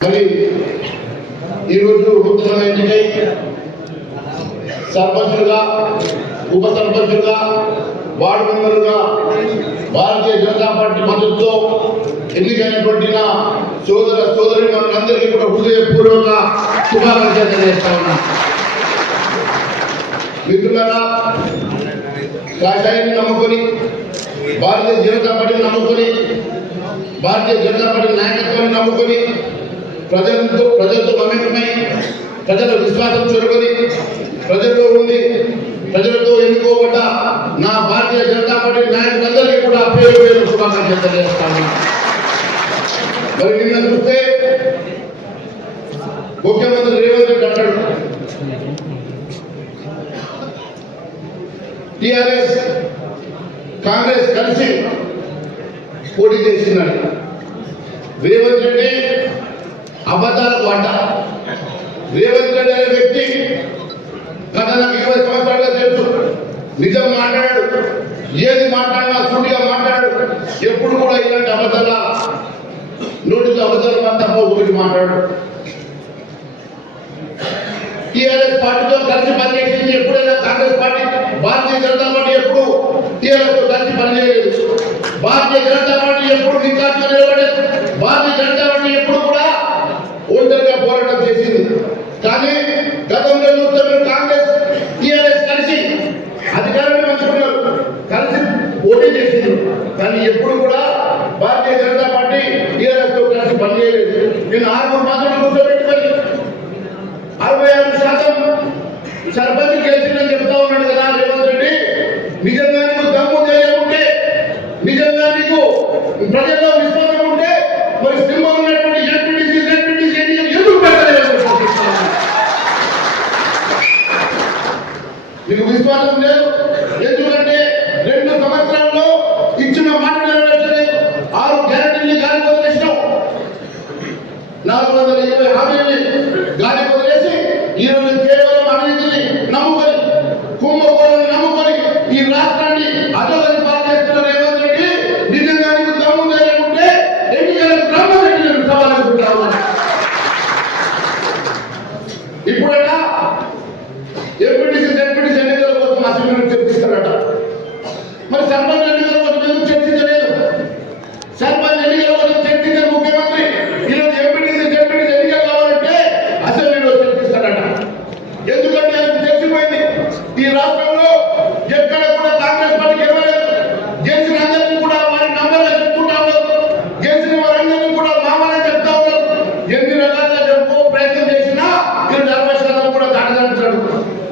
మరి ఈరోజు నూతన ఎన్నికై సర్పంచులుగా ఉప సర్పంచులుగా వార్డు మెంబర్లుగా భారతీయ జనతా పార్టీ మద్దతుతో ఎన్నికైనటువంటి నా సోదర సోదరి మనందరికీ కూడా హృదయపూర్వక శుభాకాంక్షలు తెలియజేస్తా ఉన్నా. మిత్రులారా, కాషాయాన్ని నమ్ముకొని భారతీయ జనతా పార్టీని నమ్ముకొని భారతీయ జనతా పార్టీ నాయకత్వాన్ని నమ్ముకొని ప్రజలతో మమేకమై ప్రజల విశ్వాసం చొరుకొని ప్రజల్లో ఉండి ప్రజలతో ఎన్నుకోబడ్డ నా భారతీయ జనతా పార్టీ నాయకులందరికీ కూడా పేరు పేరు శుభాకాంక్షలు తెలియజేస్తాను. మరి నిన్న చూస్తే ముఖ్యమంత్రి రేవంత్ రెడ్డి అంటాడు టిఆర్ఎస్ కాంగ్రెస్ కలిసి పోటీ చేస్తున్నాడు. రేవంత్ రెడ్డి అబద్ధాలకు అడ్డ. రేవంత్ రెడ్డి అనే వ్యక్తి గత నాకు 20 సంవత్సరాలుగా తెలుసు. నిజం మాట్లాడాడు, ఏది మాట్లాడినా సూటిగా మాట్లాడాడు. ఎప్పుడు కూడా ఇలాంటి అబద్ధాల నోటితో అబద్ధాలు తప్ప ఒకటి మాట్లాడాడు. టిఆర్ఎస్ పార్టీతో కలిసి పనిచేసింది ఎప్పుడైనా కాంగ్రెస్ పార్టీ, భారతీయ జనతా పార్టీ ఎప్పుడు టిఆర్ఎస్ తో కలిసి పనిచేయలేదు. భారతీయ జనతా పార్టీ ఎప్పుడు నికాస్గా నిలబడేది. భారతీయ జనతా పార్టీ ఎప్పుడు కూడా ఒంటరిగా పోరాటం చేసింది. కానీ గతంలో చూస్తే కాంగ్రెస్ టిఆర్ఎస్ కలిసి అధికారాన్ని పంచుకున్నారు, కలిసి పోటీ చేసింది. కానీ ఎప్పుడు కూడా భారతీయ జనతా పార్టీ టిఆర్ఎస్ తో కలిసి పనిచేయలేదు. నేను 6 మాత్రమే కూర్చోబెట్టుకొని 66% సర్పంచ్ గెలిచిందని చెప్తా ఉన్నాడు కదా రేవంత్ రెడ్డి. నిజంగా నీకు దమ్ము ధైర్యం ఉంటే, నిజంగా నీకు ప్రజల్లో విశ్వాసం ఉంటే మరి సింబల్ ఉన్నటువంటి ఎంపీటీసీ ఎందుకు పెట్టలేదు? నీకు విశ్వాసం లేదు. ఎందుకంటే 2 సంవత్సరాల్లో ఇచ్చిన మాట నెరవేర్చలేదు. 6 గ్యారెంటీని గాలి వదిలేసినావు. 420 హామీని గాలి వదిలేసి ఈరోజు కేవలం అవినీతిని నమ్ముకొని, కుంభకోణాన్ని నమ్ముకొని ఈ రాష్ట్రాన్ని అధోగతి పాలు చేస్తున్న రేవంత్ రెడ్డి, నిజంగా నీకు దమ్ము ధైర్యం ఉంటే ఎన్నికలకు బ్రహ్మరెడ్డి నేను సవాలనుకుంటా ఉన్నాను. ఇప్పుడైనా ఎంపీటీసీ జెడ్పీటీసీ ఎన్నికల కోసం అసెంబ్లీని చర్చిస్తారట. మరి సర్పంచ్ ఎన్నికల కోసం ఎందుకు చర్చించలేదు? సర్పంచ్ ఎన్నికల కోసం చర్చించిన ముఖ్యమంత్రి ఈరోజు ఎంపీటీసీ జెడ్పీటీసీ ఎన్నికలు కావాలంటే అసెంబ్లీలో చర్చిస్తారట. ఎందుకంటే ఆయనకు తెలిసిపోయింది ఈ రాష్ట్రంలో ఎక్కడ కూడా కాంగ్రెస్ పార్టీ గెలవలేదు. గెలిచిన అందరినీ కూడా వారి నంబర్గా చెప్పుకుంటా ఉన్నారు. గెలిచిన వారందరినీ కూడా మామూలుగా చెప్తా ఉన్నారు. ఎన్ని రకాలుగా చెప్పు ప్రయత్నం చేసినా మీరు 40% కూడా దాటదంటున్నాడు.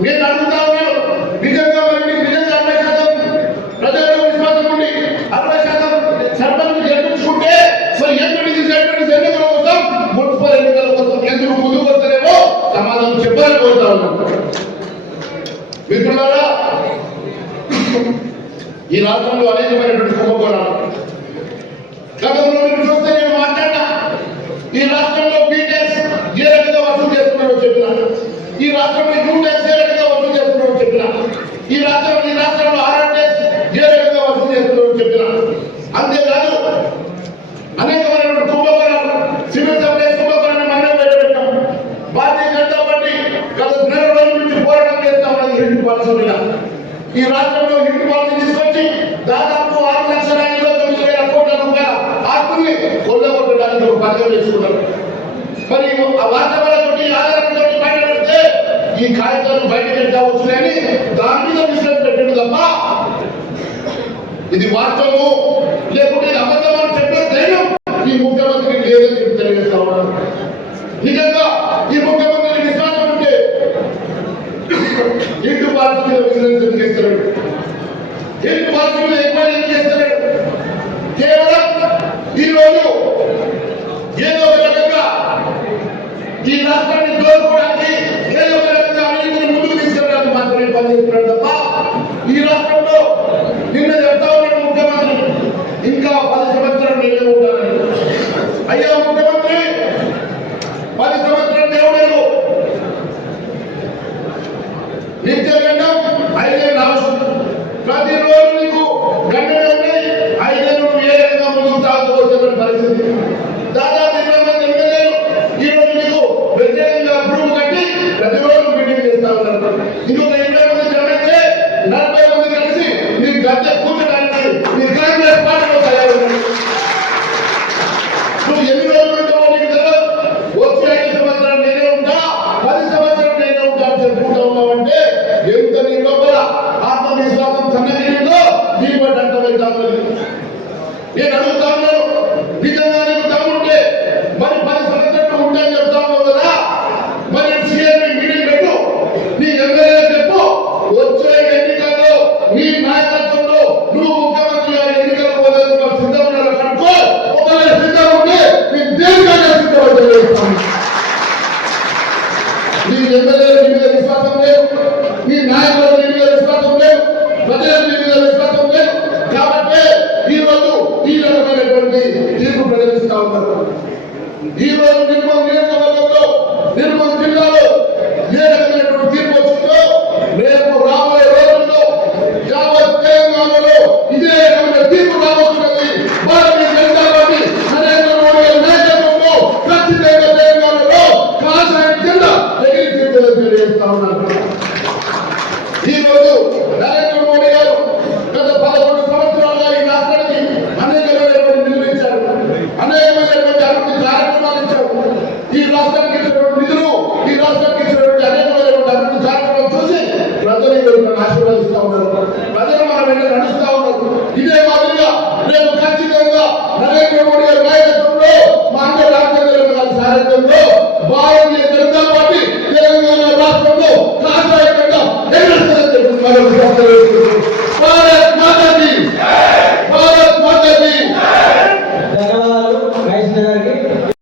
నేను అడుగుతా ఉన్నాను, నిజంగా మరి మీకు నిజంగా 40% ప్రజల్లో విశ్వాసం ఉండి 60% సర్పంచ్ గెలిపించుకుంటే మరి ఎంపీటీసీ జెడ్పీటీసీ ఎన్నికల కోసం, మున్సిపల్ ఎన్నికల కోసం ఎందుకు ముందుకు వస్తారేమో సమాధానం చెప్పాలని కోరుతా ఉన్నాను. మిత్రులారా, ఈ రాష్ట్రంలో అనేకమైనటువంటి కుంభకోణాలు గతంలో మీరు చూస్తే నేను మాట్లాడినా ఈ రాష్ట్రంలో బీటెక్స్ ఏ రకంగా వసూలు చేస్తున్నారో చెప్పినా, ఈ రాష్ట్రంలో యూటెక్స్ ఏ రకంగా వసూలు చేస్తున్నారో చెప్పినా, ఈ రాష్ట్రంలో ఆర్ఆర్ఎస్ ఏ రకంగా వసూలు చేస్తున్నారో చెప్పినా. అంతేకాదు అనేకమైనటువంటి కుంభకోణాలు, సివిల్ సప్లైస్ కుంభకోణాన్ని మనమే బయటపెట్టాం. భారతీయ జనతా పార్టీ గత 2 రోజుల నుంచి పోరాటం చేస్తా ఉన్నది హిందూ పాలసీ మీద. ఈ రాష్ట్రంలో హిందూ పాలసీ తీసుకొచ్చి దాదాపు 6,59,000 కోట్ల రూపాయల ఆస్తుల్ని కొల్లగొట్టడానికి ఒక పథకం చేసుకున్నారు. మరి ఆ వాస్తవాలతోటి ఆధారంతో బయట పెడితే ఈ కార్యక్రమం బయటకు ఎట్లా వచ్చినాయని దాని మీద విశ్లేషణ పెట్టాడు తప్ప ఇది వాస్తవము లేకుంటే ఇది అబద్ధమని చెప్పే ధైర్యం ఈ ముఖ్యమంత్రికి లేదని చెప్పి తెలియజేస్తా ఉన్నారు. నిజంగా ఈ ముఖ్యమంత్రికి విశ్వాసం ఉంటే హిందూ పాలసీ మీద విశ్లేషణ చేస్తున్నాడు, హిందూ పాలసీ మీద ఎంక్వైరీ చేస్తున్నాడు. కేవలం ఈరోజు ఏదో ఒక రకంగా ఈ రాష్ట్రాన్ని దోచుకోవడానికి, ఏదో ఒక రకంగా అవినీతిని ముందుకు తీసుకెళ్ళడానికి మాత్రమే పనిచేస్తున్నాడు తప్ప ఈ రాష్ట్రంలో నిన్న చెప్తా ఉన్నాడు ముఖ్యమంత్రి ఇంకా 10 సంవత్సరాలు నేను ఉంటానని. అయ్యా ముఖ్యమంత్రి, 10 సంవత్సరాలు దేవుడు నిత్యగండం 5 ఏళ్ళు అవసరం. ప్రతిరోజు నీకు గంటనే 5 ఏళ్ళు ఏ రకంగా ముందుకు సాగుతూ వచ్చిన ఖచ్చితంగా నరేంద్ర మోడీ గారి నాయకత్వంలో మా అందరి రాష్ట్ర సారథ్యంలో భారత